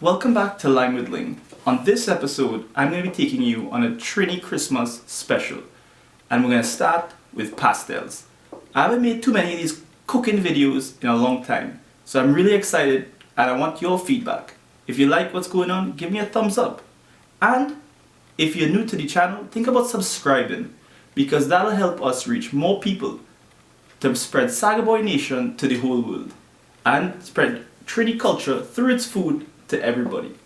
Welcome back to Line with Ling. On this episode, I'm going to be taking you on a Trini Christmas special. And we're going to start with pastels. I haven't made too many of these cooking videos in a long time. So I'm really excited and I want your feedback. If you like what's going on, give me a thumbs up. And if you're new to the channel, think about subscribing, because that'll help us reach more people to spread Saga Boy Nation to the whole world and spread Trini culture through its food to everybody.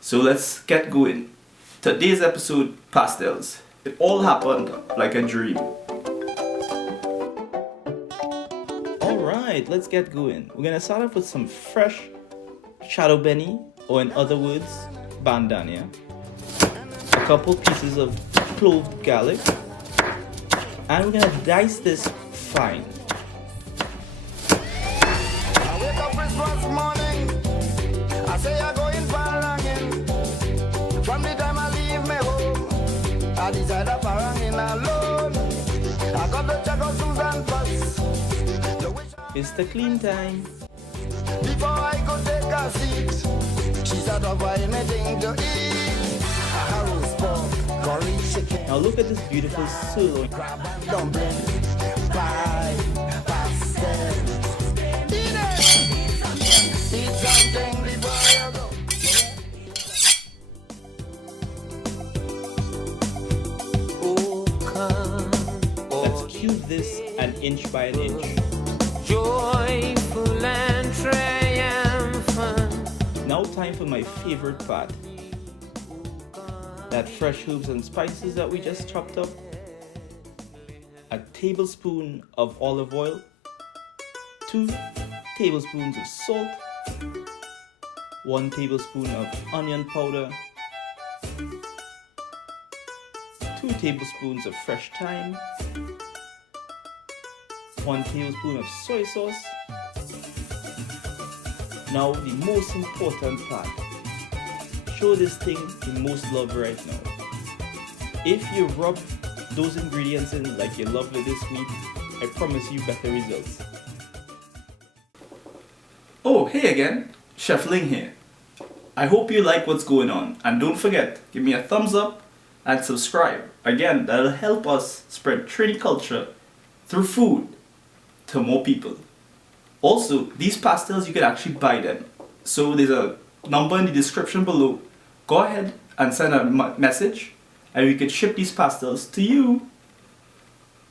So let's get going. Today's episode, pastels. It all happened like a dream. Alright, let's get going. We're gonna start off with some fresh shadow benny, or in other words, bandania. A couple pieces of cloved garlic. And we're gonna dice this fine. I wake up Christmas morning, I say I go in parangin. From the time I leave my home, I decide I'm parangin alone. I got to check out Susan first. It's the clean time. Before I go take a seat, she said I'll buy anything to eat. A roast pork, curry chicken. Now look at this beautiful sirloin. Crab and dumpling, pie, pastel. Eat something before you go. Let's cube this an inch by an inch. Joyful and triumphant. Now time for my favorite part. That fresh herbs and spices that we just chopped up. A tablespoon of olive oil. 2 tablespoons of salt. 1 tablespoon of onion powder. 2 tablespoons of fresh thyme. 1 tablespoon of soy sauce. Now the most important part. Show this thing the most love right now. If you rub those ingredients in like you love with this meat, I promise you better results. Oh, hey again, Chef Ling here. I hope you like what's going on, and don't forget, give me a thumbs up and subscribe. Again, that'll help us spread Trini culture through food to more people. Also, these pastels, you can actually buy them. So there's a number in the description below. Go ahead and send a message and we can ship these pastels to you.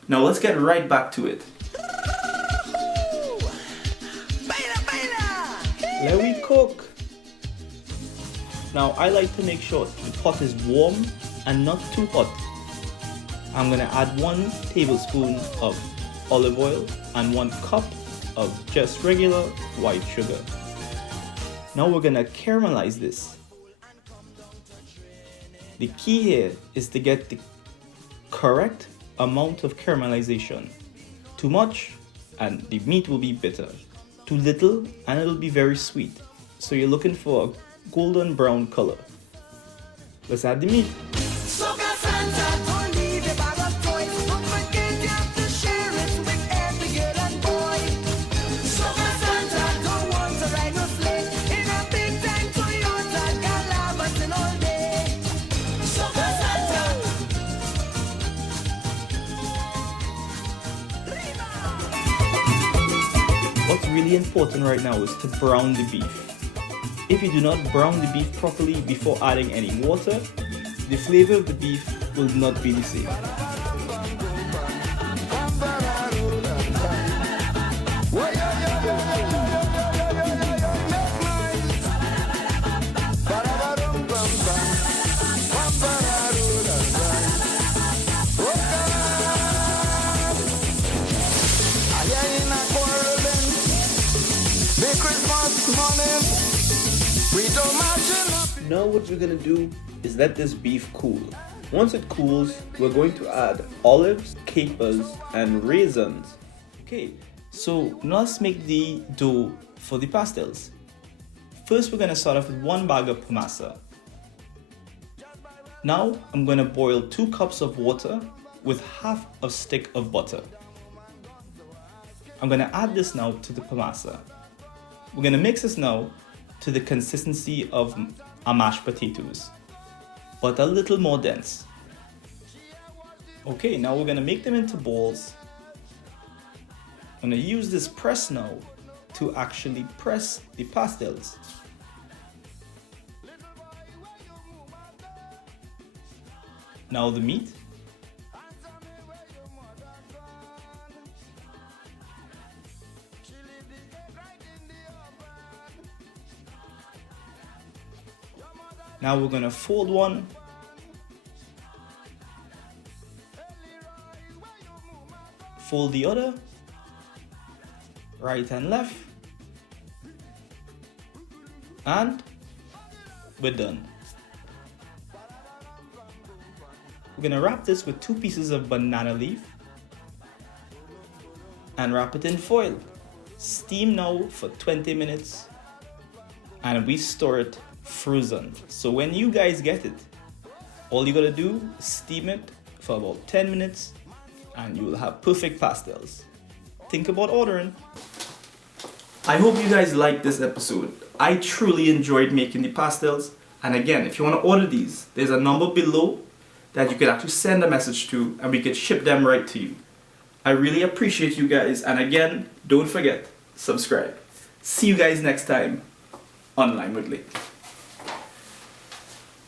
Now let's get right back to it. Let me cook. Now I like to make sure the pot is warm and not too hot. I'm gonna add 1 tablespoon of olive oil and 1 cup of just regular white sugar. Now we're gonna caramelize this. The key here is to get the correct amount of caramelization. Too much and the meat will be bitter. Too little and it'll be very sweet. So you're looking for a golden brown color. Let's add the meat. What's really important right now is to brown the beef. If you do not brown the beef properly before adding any water, the flavor of the beef will not be the same. Now what we're gonna do is let this beef cool. Once it cools, we're going to add olives, capers, and raisins. Okay, so now let's make the dough for the pastels. First, we're gonna start off with 1 bag of masa. Now, I'm gonna boil 2 cups of water with half a stick of butter. I'm gonna add this now to the pamasa. We're gonna mix this now to the consistency of a mashed potatoes, but a little more dense. Okay, now we're gonna make them into balls. I'm gonna use this press now to actually press the pastels. Now the meat. Now we're gonna fold one. Fold the other. Right and left. And we're done. We're gonna wrap this with 2 pieces of banana leaf and wrap it in foil. Steam now for 20 minutes and we store it frozen. So when you guys get it, all you gotta do is steam it for about 10 minutes and you will have perfect pastels. Think about ordering. I hope you guys liked this episode. I truly enjoyed making the pastels. And again, if you want to order these, there's a number below that you could actually send a message to and we could ship them right to you. I really appreciate you guys. And again, don't forget, subscribe. See you guys next time on Ling with Ling.